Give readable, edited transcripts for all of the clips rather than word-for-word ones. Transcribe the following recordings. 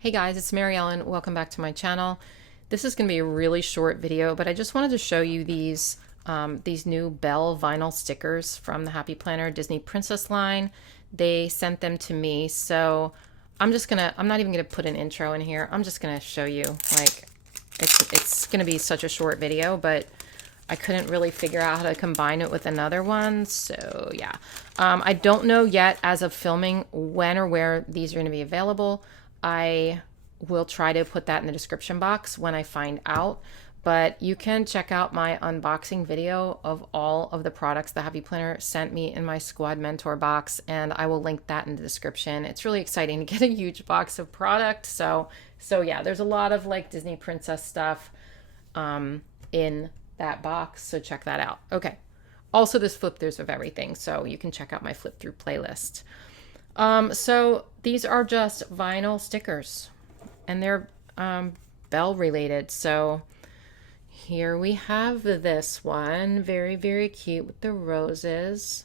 Hey guys, it's Mary Ellen. Welcome back to my channel. This is going to be a really short video, but I just wanted to show you these new Belle vinyl stickers from the Happy Planner Disney Princess line. They sent them to me, so I'm not even gonna put an intro in here. I'm just gonna show you. Like, it's gonna be such a short video, but I couldn't really figure out how to combine it with another one, so yeah. I don't know yet as of filming when or where these are going to be available. I will try to put that in the description box when I find out, but you can check out my unboxing video of all of the products the Happy Planner sent me in my Squad Mentor box, and I will link that in the description. It's really exciting to get a huge box of product, so yeah, there's a lot of like Disney princess stuff in that box, so check that out. Okay, also there's flip throughs of everything, so you can check out my flip through playlist. So these are just vinyl stickers, and they're Belle related. So here we have this one, very, very cute with the roses.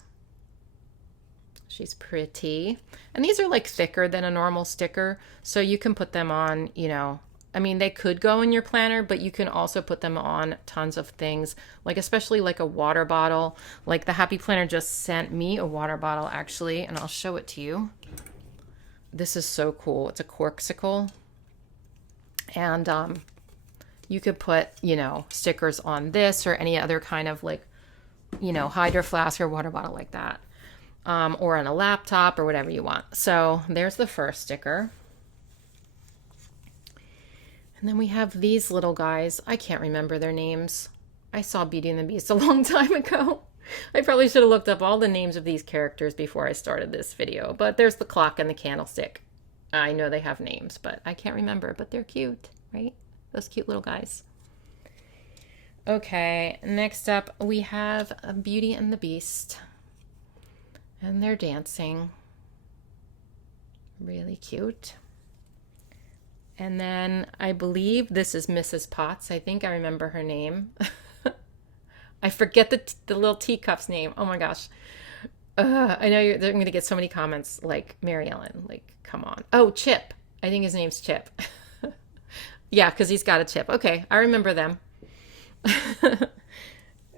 She's pretty. And these are like thicker than a normal sticker, so you can put them on, you know, I mean, they could go in your planner, but you can also put them on tons of things, like especially like a water bottle. Like the Happy Planner just sent me a water bottle actually, and I'll show it to you. This is so cool. It's a corksicle. And you could put, you know, stickers on this or any other kind of like, you know, Hydro Flask or water bottle like that. Or on a laptop or whatever you want. So there's the first sticker. And then we have these little guys. I can't remember their names. I saw Beauty and the Beast a long time ago. I probably should have looked up all the names of these characters before I started this video. But there's the clock and the candlestick. I know they have names, but I can't remember. But they're cute, right? Those cute little guys. Okay, next up we have Beauty and the Beast. And they're dancing. Really cute. And then I believe this is Mrs. Potts. I think I remember her name. I forget the little teacup's name. Oh my gosh. I know they're going to get so many comments like, Mary Ellen, like, come on. Oh, Chip. I think his name's Chip. Yeah, because he's got a chip. Okay, I remember them.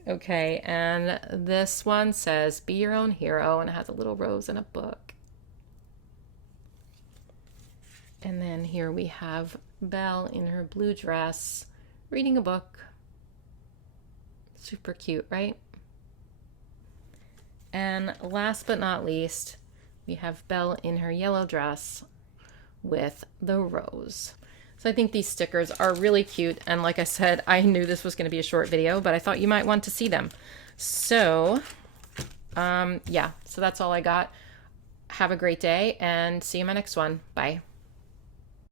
Okay, and this one says, be your own hero, and it has a little rose and a book. And then here we have Belle in her blue dress, reading a book. Super cute, right? And last but not least, we have Belle in her yellow dress with the rose. So I think these stickers are really cute. And like I said, I knew this was going to be a short video, but I thought you might want to see them. So, yeah, so that's all I got. Have a great day and see you in my next one. Bye.